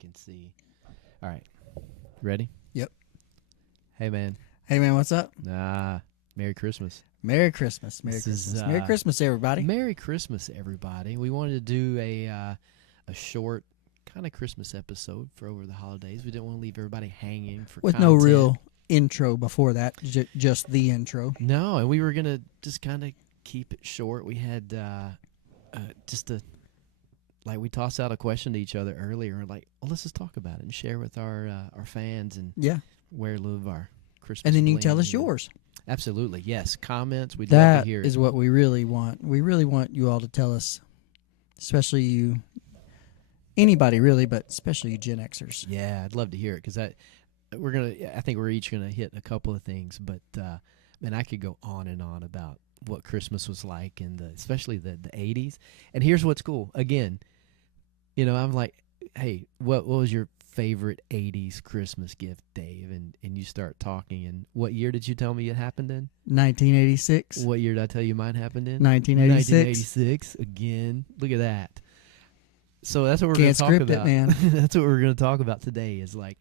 can see. All right. Ready? Yep. Hey, man. Hey, man, what's up? Merry Christmas. Merry Christmas. Merry This is, Christmas. Merry Christmas, everybody. Merry Christmas, everybody. We wanted to do a short kind of Christmas episode for over the holidays. We didn't want to leave everybody hanging for With content. no real intro before that, just the intro. No, and we were going to just kind of keep it short. We had we tossed out a question to each other earlier, like, well, let's just talk about it and share with our fans and wear a little of our Christmas. And then you can tell bling. us yours. Absolutely, yes. Comments, we'd love to hear it. That is what we really want. We really want you all to tell us, especially you, anybody really, but especially you Gen-Xers. Yeah, I'd love to hear it because I think we're each gonna hit a couple of things, but man, I could go on and on about what Christmas was like in especially the 80s. And here's what's cool. Again, I'm like, hey, what was your favorite 80s Christmas gift, Dave? And you start talking. And what year did you tell me it happened in? 1986. What year did I tell you mine happened in? 1986. 1986. Again, look at that. So that's what we're Can't going to talk script about. it, man. That's what we're going to talk about today is like,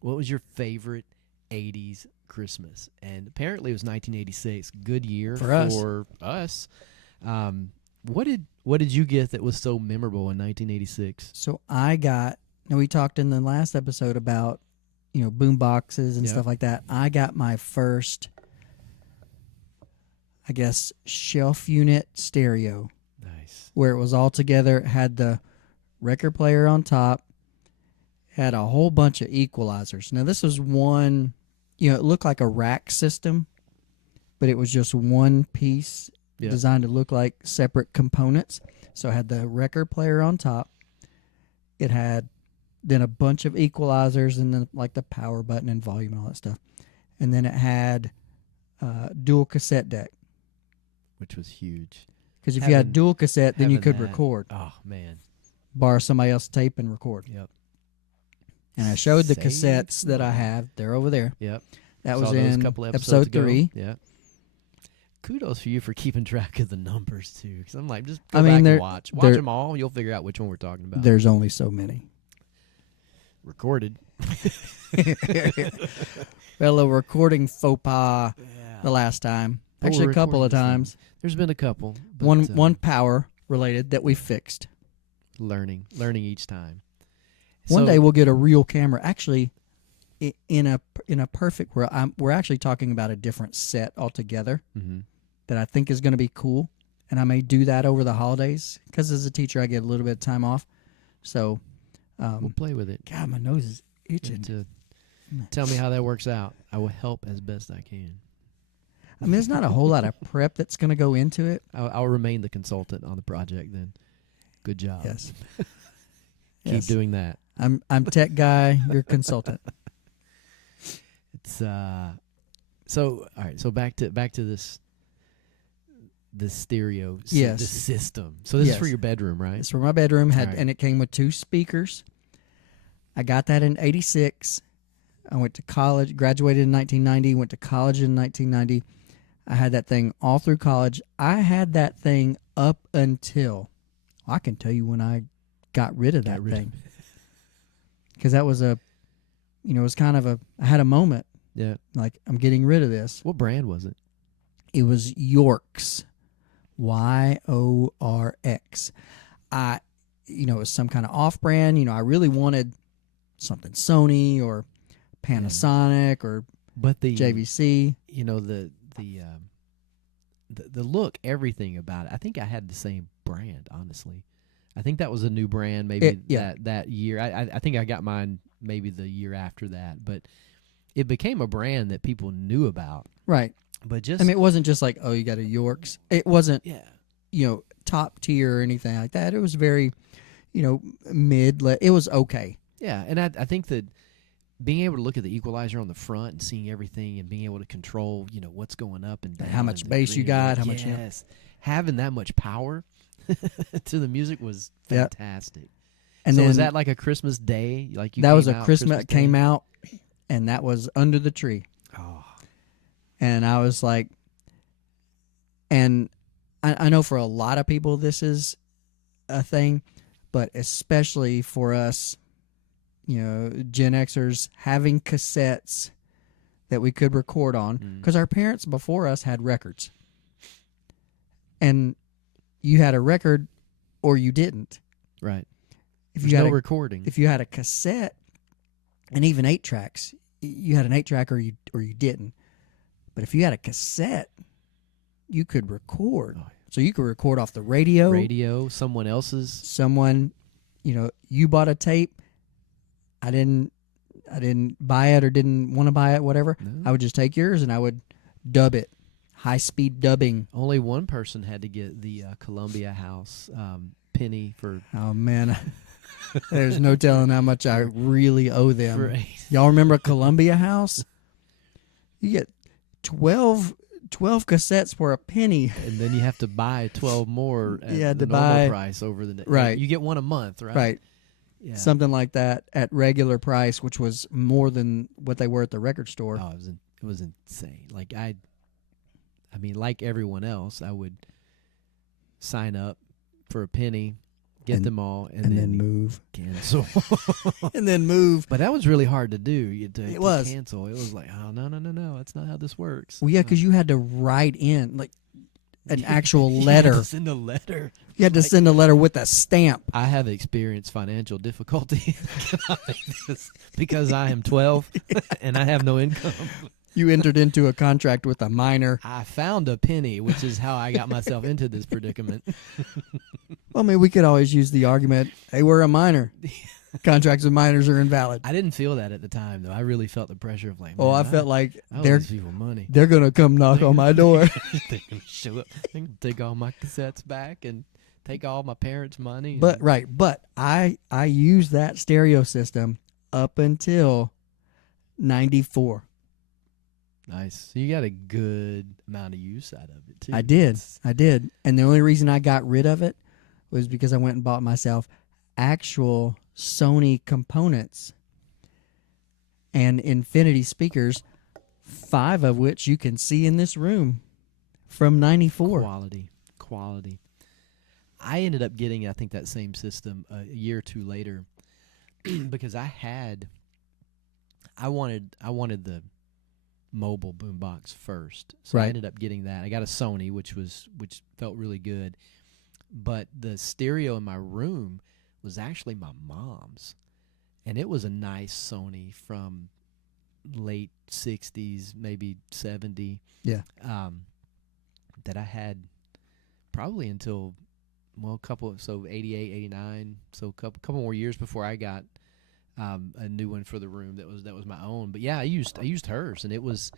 what was your favorite 80s Christmas? And apparently it was 1986. Good year for us. What did you get that was so memorable in 1986? So we talked in the last episode about, boom boxes and stuff like that. I got my first, I guess, shelf unit stereo. Nice. Where it was all together, had the record player on top, had a whole bunch of equalizers. Now this was one, it looked like a rack system, but it was just one piece designed to look like separate components. So it had the record player on top. It had then a bunch of equalizers and then like the power button and volume and all that stuff. And then it had dual cassette deck. Which was huge. Because if you had dual cassette, then you could record. Oh, man. Borrow somebody else's tape and record. Yep. And I showed the cassettes that I have. They're over there. Yep. That was in episode 3. Yeah. Kudos for you for keeping track of the numbers, too. Because I'm like, just go back and watch. Watch them all. You'll figure out which one we're talking about. There's only so many. Recorded. Well, a recording faux pas the last time. Actually, a couple of times. There's been a couple. One power related that we fixed. Learning each time. One day we'll get a real camera. Actually, in a perfect world, we're actually talking about a different set altogether that I think is going to be cool, and I may do that over the holidays because as a teacher I get a little bit of time off. So we'll play with it. God, my nose is itching. Tell me how that works out. I will help as best I can. I mean, there's not a whole lot of prep that's going to go into it. I'll remain the consultant on the project then. Good job. Yes. Keep doing that. I'm tech guy. You're consultant. It's so all right. So back to this stereo this system. So this is for your bedroom, right? It's for my bedroom. And it came with 2 speakers. I got that in '86. I went to college, graduated in 1990. Went to college in 1990. I had that thing all through college. I had that thing up until I can tell you when I got rid of that thing. Because that was it was kind of I had a moment. Yeah. Like, I'm getting rid of this. What brand was it? It was Yorks. YORX. It was some kind of off-brand. I really wanted something Sony or Panasonic or JVC. The look, everything about it. I think I had the same brand, honestly. I think that was a new brand maybe that year. I think I got mine maybe the year after that. But it became a brand that people knew about. Right. But it wasn't just like, oh, you got a Yorks. It wasn't, top tier or anything like that. It was very, mid. It was okay. Yeah, and I think that being able to look at the equalizer on the front and seeing everything and being able to control, what's going up and down. How much bass you got, how much. Yes. Having that much power to the music was fantastic. Yep. And so was that like a Christmas day? That was a Christmas came out, and that was under the tree. Oh. And I was like, and I know for a lot of people this is a thing, but especially for us, Gen Xers having cassettes that we could record on, because our parents before us had records, and you had a record or you didn't. Right. If There's you had no a, recording. if you had a cassette, and even 8 tracks, you had an 8-track or you didn't. But if you had a cassette, you could record. Oh, yeah. So you could record off the radio. Someone else's. Someone, you bought a tape. I didn't buy it or didn't want to buy it, whatever. No. I would just take yours and I would dub it. High-speed dubbing. Only one person had to get the Columbia House penny for. Oh, man. There's no telling how much I really owe them. For Y'all remember Columbia House? You get 12 cassettes for a penny. and then you have to buy 12 more at Yeah, the to normal buy- price over the Right. You get one a month, right? Right. Yeah. Something like that at regular price, which was more than what they were at the record store. Oh, it was insane. Like I mean, like everyone else, I would sign up for a penny, get And- them all, and then move. cancel. And then move. But that was really hard to do. It was. Cancel. It was like, oh no, that's not how this works. Well, yeah, because you had to write in like an actual You had letter. to send a letter. You had to Like- send a letter with a stamp. I have experienced financial difficulty because I am 12 and I have no income. You entered into a contract with a minor. I found a penny, which is how I got myself into this predicament. Well, I mean, we could always use the argument, hey, we're a minor. Contracts with minors are invalid. I didn't feel that at the time, though. I really felt the pressure of like, Oh, man, I felt like I owe they're these people money. they're gonna come knock on my door. They're gonna show up. They're gonna take all my cassettes back and take all my parents' money. and- But I used that stereo system up until 94. Nice. So you got a good amount of use out of it too. I did. That's- I did. And the only reason I got rid of it was because I went and bought myself actual Sony components and Infinity speakers, 5 of which you can see in this room from 94. Quality. I ended up getting, I think, that same system a year or two later because I wanted the mobile boombox first. So I Right. ended up getting that. I got a Sony, which felt really good. But the stereo in my room was actually my mom's. And it was a nice Sony from late 60s, maybe 70. Yeah. That I had probably until 88, 89, so a couple more years before I got a new one for the room that was my own. But yeah, I used hers, and it was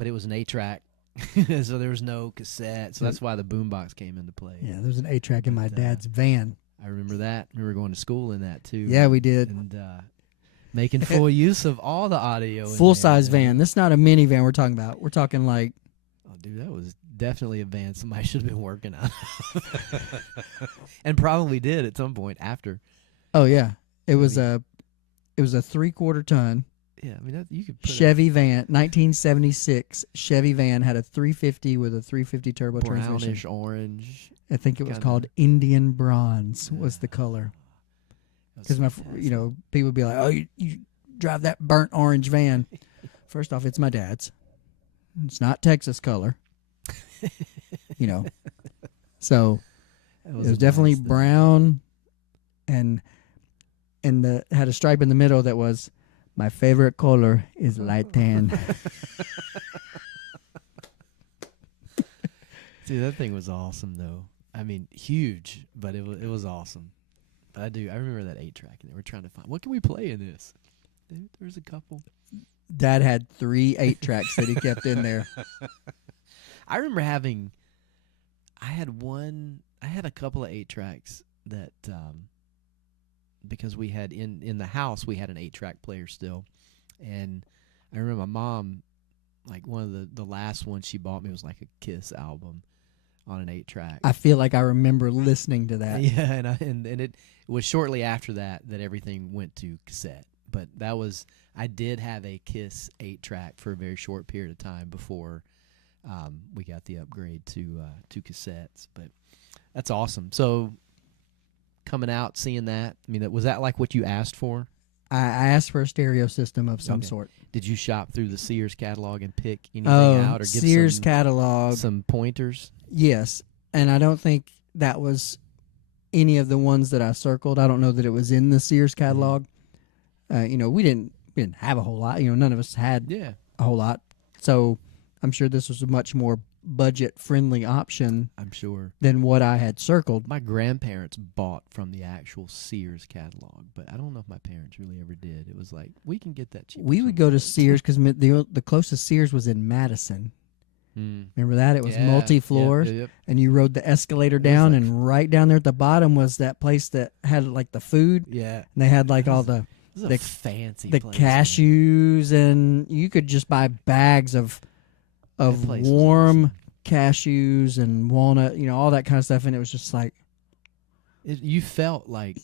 an 8-track, so there was no cassette. So that's why the boombox came into play. Yeah, there's an 8-track in my But, dad's van. I remember that. We were going to school in that too. Yeah, we did. And making full use of all the audio. in Full there, size man. van. This is not a minivan we're talking about. We're talking like, Oh, dude, that was definitely a van somebody should have been working on, and probably did at some point after. oh yeah, it was a 3/4 ton Yeah, I mean you could put Chevy van, 1976 Chevy van, had a 350 with a 350 turbo a brownish transmission. orange. I think it was kinda- called Indian Bronze was the color. Because people would be like, "Oh, you drive that burnt orange van." First off, it's my dad's. It's not Texas color. So it was definitely brown, and had a stripe in the middle that was, "My favorite color is light tan." See, that thing was awesome though. I mean, huge, but it was awesome. But I remember that 8-track, and they were trying to find what can we play in this. There's a couple. Dad had 3 8-tracks that he kept in there. I remember I had a couple of 8-tracks that because we had in the house we had an 8-track player still, and I remember my mom, like one of the last ones she bought me was like a Kiss album on an 8-track. I feel like I remember listening to that. Yeah, and it was shortly after that everything went to cassette. But I did have a Kiss 8-track for a very short period of time before we got the upgrade to cassettes. But that's awesome. So coming out, seeing that, I mean, was that like what you asked for? I asked for a stereo system of some Okay. sort. Did you shop through the Sears catalog and pick anything Oh, out, or give Sears catalog. some pointers? Yes, and I don't think that was any of the ones that I circled. I don't know that it was in the Sears catalog. We didn't have a whole lot. None of us had Yeah, a whole lot. So I'm sure this was a much more budget-friendly option I'm sure. than what I had circled. My grandparents bought from the actual Sears catalog, but I don't know if my parents really ever did. It was like, we can get that cheap. We would go to Sears because the closest Sears was in Madison. Remember that? It was multi-floors, Yep. and you rode the escalator was down, like- and right down there at the bottom was that place that had like the food, Yeah. and they had like all the It was a the- fancy the place, man. cashews, and you could just buy bags of That place was warm awesome. cashews and walnut, all that kind of stuff, and it was just like, You felt like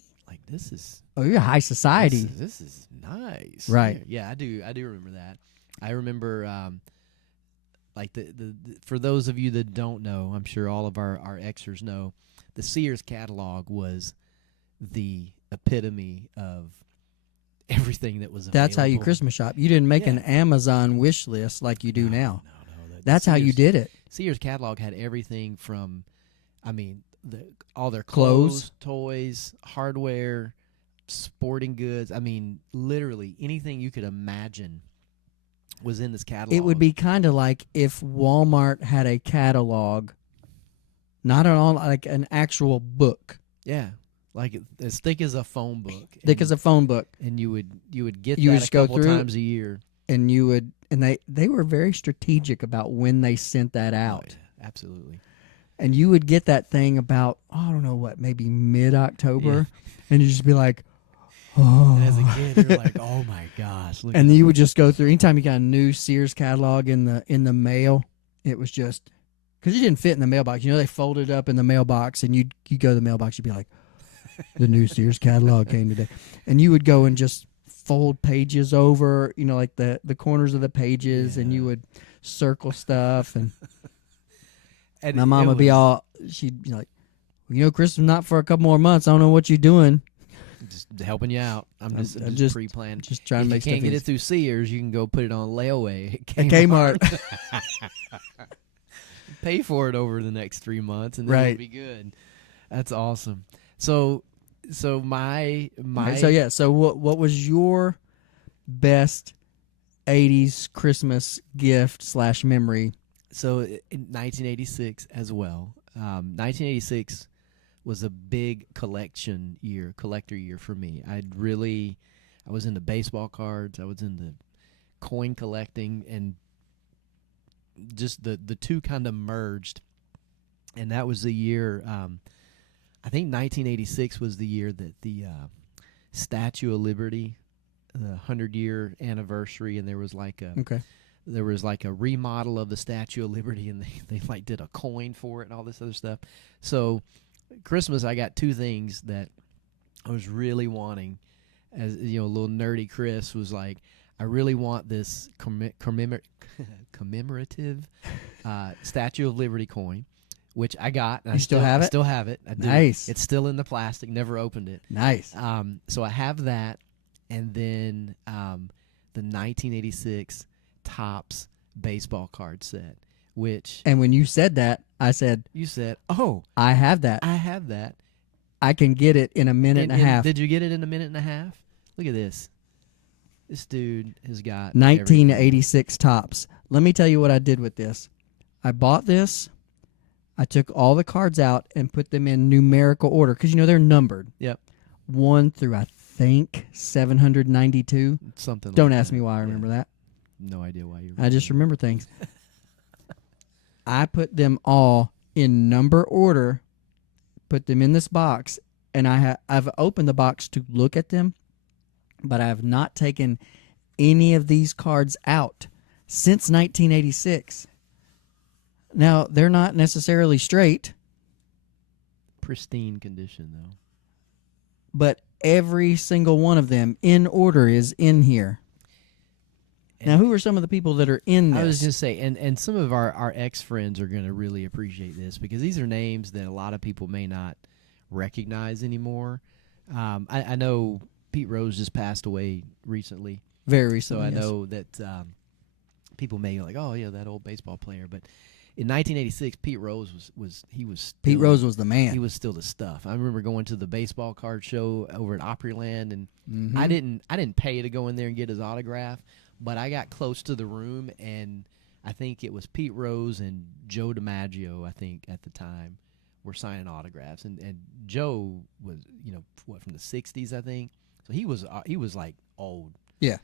this is oh, you're high society. This is nice, Right. Yeah, I do remember that. I remember like the for those of you that don't know, I'm sure all of our Xers know, the Sears catalog was the epitome of everything that was available. That's how you Christmas shop. You didn't make an Yeah. Amazon wish list like you do now. No. That's how you did it. Sears catalog had everything from, I mean, all their Clothes. clothes, toys, hardware, sporting goods. I mean, literally anything you could imagine was in this catalog. It would be kind of like if Walmart had a catalog, not like an actual book, yeah, like as thick as a phone book. thick as a phone book, and you would get You that would a just go couple through it. times a year. and they were very strategic about when they sent that out. Oh, yeah, absolutely. And you would get that thing about, I don't know what, maybe mid-October, and you'd just be like, oh. And as a kid, you're like, oh my gosh. Look And at then you would just go through. Anytime you got a new Sears catalog in the mail, it was just because you didn't fit in the mailbox. They folded up in the mailbox, and you go to the mailbox, you'd be like, the new Sears catalog came today, and you would go and just fold pages over, like the corners of the pages, and you would circle stuff. And and my mom would be all, she'd be like, Christmas not for a couple more months. I don't know what you're doing. just helping you out. I'm I'm just just pre-planned. Just trying If to make you can't stuff get it easy. through Sears, you can go put it on layaway at At Kmart. Kmart. Pay for it over the next 3 months, and then Right. it'll be good. That's awesome. So my So what was your best 80s Christmas gift / memory? So in 1986 as well. 1986 was a big collector year for me. I was into baseball cards. I was into coin collecting, and just the two kind of merged. And that was the year. I think 1986 was the year that the Statue of Liberty, the 100-year anniversary, and there was like a remodel of the Statue of Liberty, and they like did a coin for it and all this other stuff. So Christmas, I got two things that I was really wanting. As little nerdy Chris was like, I really want this commemorative Statue of Liberty coin, which I got. And You still have I it? still have it. I do. Nice. It's still in the plastic. Never opened it. Nice. So I have that, and then the 1986 Topps baseball card set, which And when you said that, I said, you said, "Oh, I have that. I have that." I can get it in a minute and a half. Did you get it in a minute and a half? Look at this. This dude has got 1986 Topps. Let me tell you what I did with this. I bought this. I took all the cards out and put them in numerical order because they're numbered. Yep. 1 through I think 792. Something. Don't like ask that. me why I Yeah. remember that. No idea why you. I just remember things. I put them all in number order, put them in this box, and I've opened the box to look at them, but I have not taken any of these cards out since 1986. Now, they're not necessarily straight, Pristine condition though. but every single one of them in order is in here. Now, who are some of the people that are in this? I was just say, and some of our ex friends are going to really appreciate this because these are names that a lot of people may not recognize anymore. I know Pete Rose just passed away recently, Very so recently. I yes. know that people may be like, oh yeah, that old baseball player. But in 1986, Pete Rose was Pete still, Rose was the man. he was still the stuff. I remember going to the baseball card show over at Opryland, and Mhm. I didn't pay to go in there and get his autograph, but I got close to the room, and I think it was Pete Rose and Joe DiMaggio, I think at the time, were signing autographs, and Joe was from the 60s, I think, so he was like old. Yeah.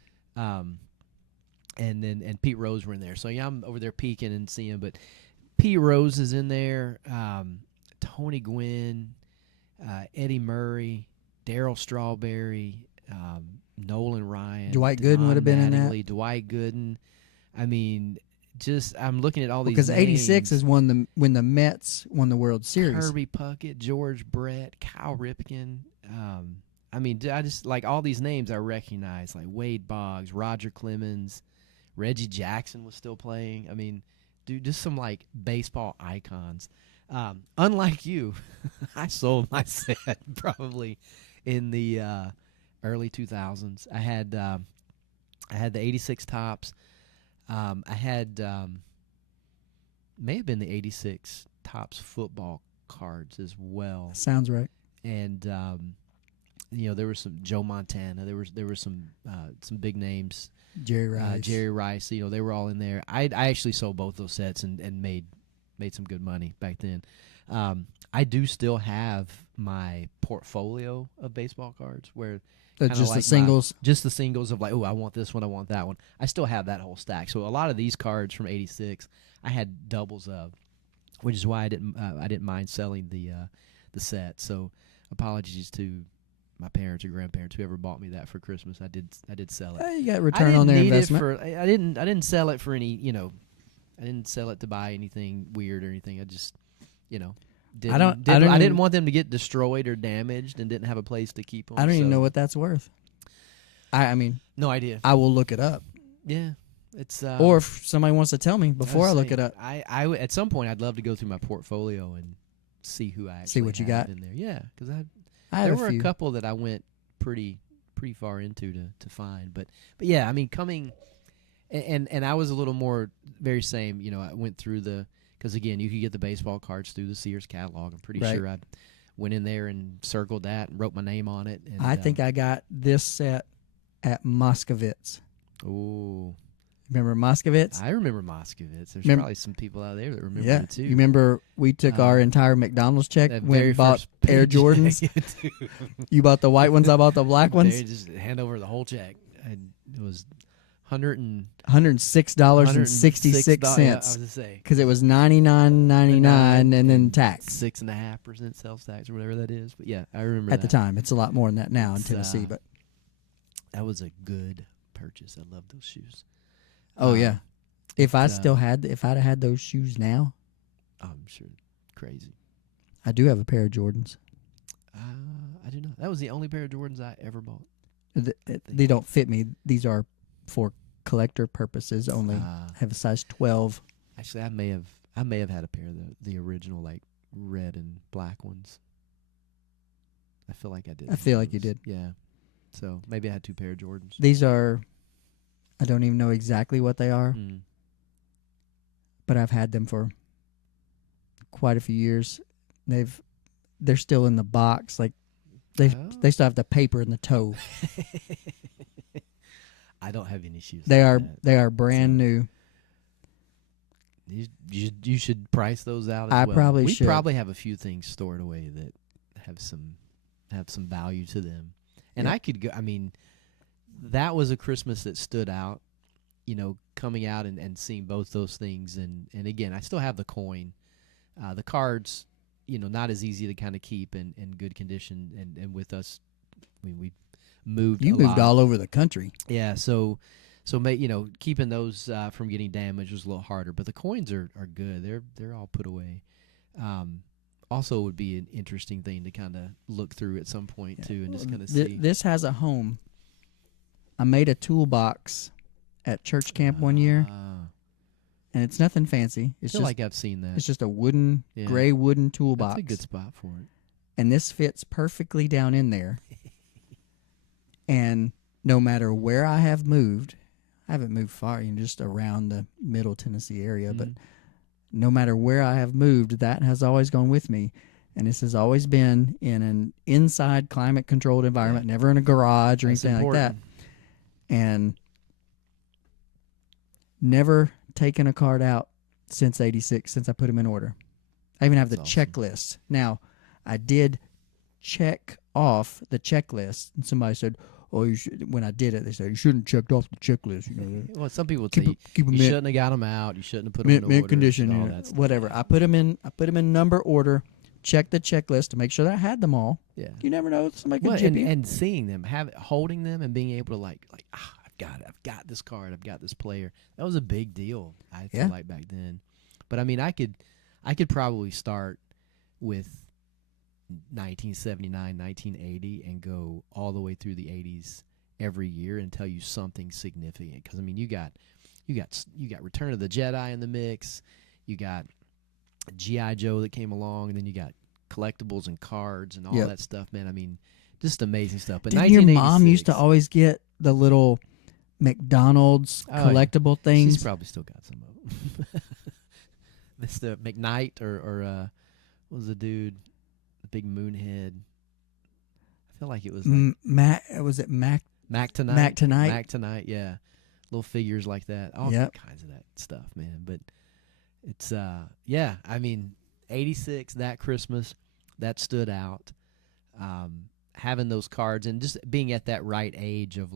And Pete Rose were in there, so yeah, I'm over there peeking and seeing, but Pete Rose is in there, Tony Gwynn, Eddie Murray, Darryl Strawberry, Nolan Ryan, Dwight Gooden would have been in that. Dwight Gooden. I mean, just I'm looking at all these Because '86 names. is when the Mets won the World Series. Kirby Puckett, George Brett, Kyle Ripken. I mean, I just like all these names I recognize, like Wade Boggs, Roger Clemens, Reggie Jackson was still playing. I mean, dude, just some like baseball icons. Unlike you, I sold my set probably in the early 2000s. I had the '86 Topps. I had may have been the '86 Topps football cards as well, Sounds right. and there was some Joe Montana. There were some big names. Jerry Rice. Jerry Rice. They were all in there. I actually sold both those sets and made some good money back then. I do still have my portfolio of baseball cards where Just like the singles. just the singles of like, oh, I want this one, I want that one. I still have that whole stack. So a lot of these cards from '86, I had doubles of, which is why I didn't mind selling the set. So apologies to my parents or grandparents, whoever bought me that for Christmas. I did sell it. You got I return didn't on their need investment. it for. I didn't sell it for any. I didn't sell it to buy anything weird or anything. I just, didn't. I don't I even- didn't want them to get destroyed or damaged, and didn't have a place to keep them. I don't even so- know what that's worth. I mean, No idea. I will look it up. Yeah, it's. Or if somebody wants to tell me before I was look saying, it up. I at some point I'd love to go through my portfolio and see who I actually See what you have got. in there. Yeah, because I had there a were few. a couple that I went pretty far into to find, but yeah, I mean coming, and I was a little more very same. I went through because again you could get the baseball cards through the Sears catalog. I'm pretty Right. sure I went in there and circled that and wrote my name on it. And, I think I got this set at Moskovitz. Oh, Remember Moskovitz? I remember Moskovitz. There's Remember- probably some people out there that remember Yeah. it too. You remember we took our entire McDonald's check, That went very and bought first Air page. Jordans. Yeah, dude. You bought the white ones, I bought the black ones. They just hand over the whole check. And it was $106.66. Yeah, I was to say Because it was $99.99 and then tax 6.5% sales tax or whatever that is. But yeah, I remember at the that. time. It's a lot more than that now in It's, Tennessee. But That was a good purchase. I love those shoes. oh yeah, if I uh, still had, if I'd have had those shoes now, I'm sure, crazy. I do have a pair of Jordans. I do not. That was the only pair of Jordans I ever bought. They don't fit me. These are for collector purposes only. I have a size 12. Actually, I may have had a pair of the original like red and black ones. I feel like I did. I feel like you did. Yeah. So maybe I had two pair of Jordans. These are, I don't even know exactly what they are, Mm. but I've had them for quite a few years. They're still in the box. Like they still have the paper in the toe. I don't have any shoes. They like are that. they are brand new. You should price those out as I well. probably we should. probably have a few things stored away that have some value to them. And Yeah. I could go. I mean, that was a Christmas that stood out. Coming out and seeing both those things, and again, I still have the coin, the cards. Not as easy to kind of keep in good condition, and with us, I mean, we moved. You a moved lot. all over the country. Yeah, so keeping those from getting damaged was a little harder, but the coins are good. They're all put away. Also, would be an interesting thing to kind of look through at some point too, and just kind of see. This has a home. I made a toolbox at church camp one year, and it's nothing fancy. I It's feel just like I've seen that. it's just a wooden, Yeah. gray wooden toolbox. That's a good spot for it. And this fits perfectly down in there. And no matter where I have moved, I haven't moved far, just around the Middle Tennessee area, but no matter where I have moved, that has always gone with me. And this has always been in an inside climate controlled environment, never in a garage or anything like that. And never taken a card out since 86, since I put them in order. I even have the checklist. Now, I did check off the checklist, and somebody said, "Oh, you should." When I did it, they said you shouldn't checked off the checklist. Well, some people say keep you shouldn't have got them out. You shouldn't have put them in mint order. Condition, all that stuff. whatever. I put them in number order. Check the checklist to make sure that I had them all. Yeah, you never know, somebody could jip you. And seeing them, holding them, and being able to I've got this card, I've got this player. That was a big deal. I feel like back then. But I mean, I could probably start with 1979, 1980, and go all the way through the 80s every year and tell you something significant. Because I mean, you got Return of the Jedi in the mix. You got G.I. Joe that came along, and then you got collectibles and cards and all that stuff. Man, I mean, just amazing stuff. But didn't your mom used to always get the little McDonald's collectible things? She's probably still got some of them. Mr. McKnight or what was the dude? The big moonhead. I feel like it was Mac. Was it Mac? Mac Tonight. Mac Tonight. Mac Tonight. Yeah, little figures like that. All kinds of that stuff, man. But it's I mean, 86, that Christmas, that stood out. Having those cards and just being at that right age of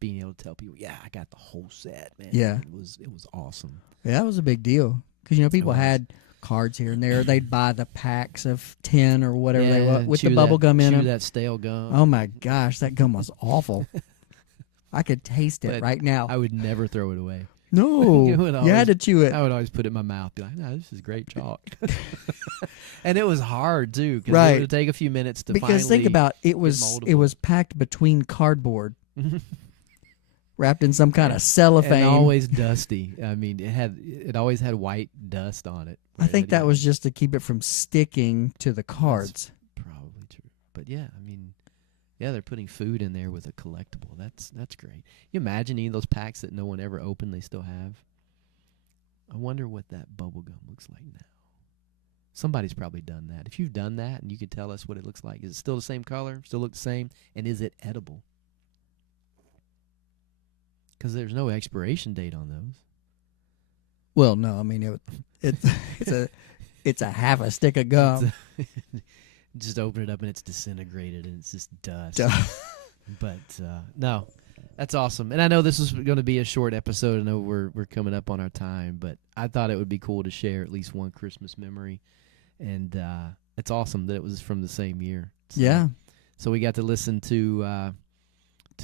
being able to tell people, I got the whole set, man. Yeah, it was awesome. Yeah, that was a big deal because people had cards here and there. They'd buy the packs of 10 or whatever they want with the bubble gum in them. That stale gum. Oh my gosh, that gum was awful. I could taste it right now. I would never throw it away. No, you had to chew it. I would always put it in my mouth. Be like, "No, this is great chalk." And it was hard too, because it would take a few minutes to. Because think about it was packed between cardboard, wrapped in some kind of cellophane, and always dusty. I mean, it always had white dust on it. I think that was just to keep it from sticking to the cards. That's probably true, but I mean. Yeah, they're putting food in there with a collectible. That's great. You imagine eating those packs that no one ever opened, they still have? I wonder what that bubble gum looks like now. Somebody's probably done that. If you've done that and you could tell us what it looks like, is it still the same color? Still look the same? And is it edible? Because there's no expiration date on those. Well, no, I mean it's a half a stick of gum. Just open it up and it's disintegrated and it's just dust. But no, that's awesome. And I know this is going to be a short episode. I know we're coming up on our time, but I thought it would be cool to share at least one Christmas memory. And it's awesome that it was from the same year. So we got to listen to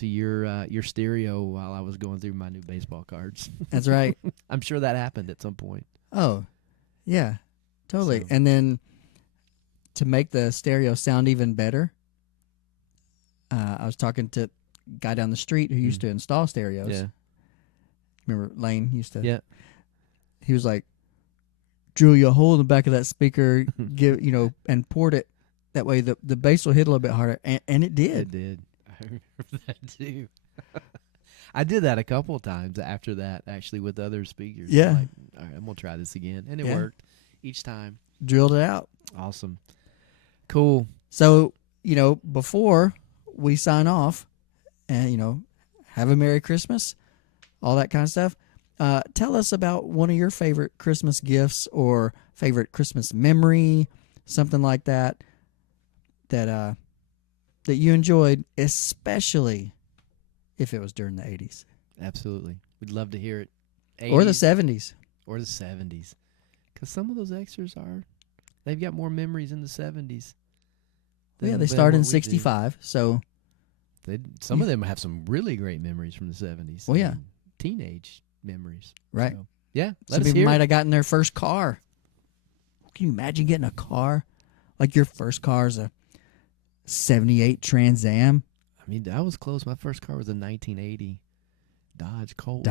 your stereo while I was going through my new baseball cards. That's right. I'm sure that happened at some point. Oh, yeah, totally. And then to make the stereo sound even better, I was talking to a guy down the street who used to install stereos. Yeah. Remember Lane used to? Yeah. He was like, drill you a hole in the back of that speaker, and port it. That way the bass will hit a little bit harder. And it did. It did. I remember that too. I did that a couple of times after that, actually, with other speakers. Yeah. Like, all right, I'm going to try this again. And it worked each time. Drilled it out. Awesome. Cool. So, before we sign off and, have a Merry Christmas, all that kind of stuff, tell us about one of your favorite Christmas gifts or favorite Christmas memory, something like that you enjoyed, especially if it was during the 80s. Absolutely. We'd love to hear it. 80s, or the 70s. Or the 70s. Because some of those Xers they've got more memories in the 70s. Yeah, they started in 65, so... Some of them have some really great memories from the 70s. Well, yeah. Teenage memories. Right. So, yeah, some people might have gotten their first car. Can you imagine getting a car? Like your first car is a 78 Trans Am. I mean, I was close. My first car was a 1980 Dodge Colt.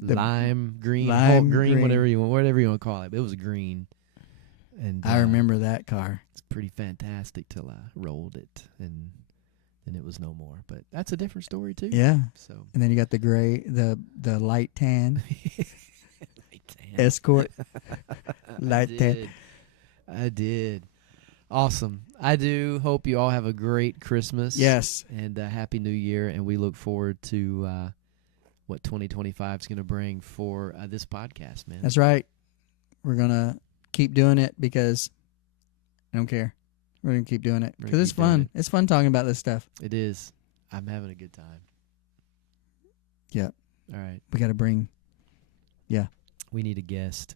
Lime green, whatever you want to call it. It was green. And I remember that car. It's pretty fantastic till I rolled it. And then it was no more. But that's a different story too. Yeah. So And then you got the gray, the light tan Light tan. escort. Light I tan. did. I did. Awesome. I do hope you all have a great Christmas. Yes. And a Happy New Year. And we look forward to what 2025 is going to bring for this podcast, man. That's right. We're going to keep doing it because I don't care. We're going to keep doing it We're because gonna it's keep doing fun. It's fun talking about this stuff. It is. I'm having a good time. Yep. All right. We got to bring, We need a guest.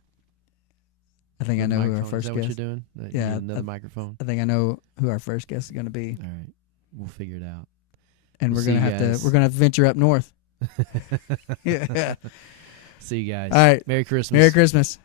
I think I know who our Microphone. first Is that what guest. you're doing? You Yeah, need another microphone. I think I know who our first guest is going to be. All right. We'll figure it out. And We'll we're going to see you have to, guys. we're going to venture up north. Yeah. See you guys. All right. Merry Christmas. Merry Christmas.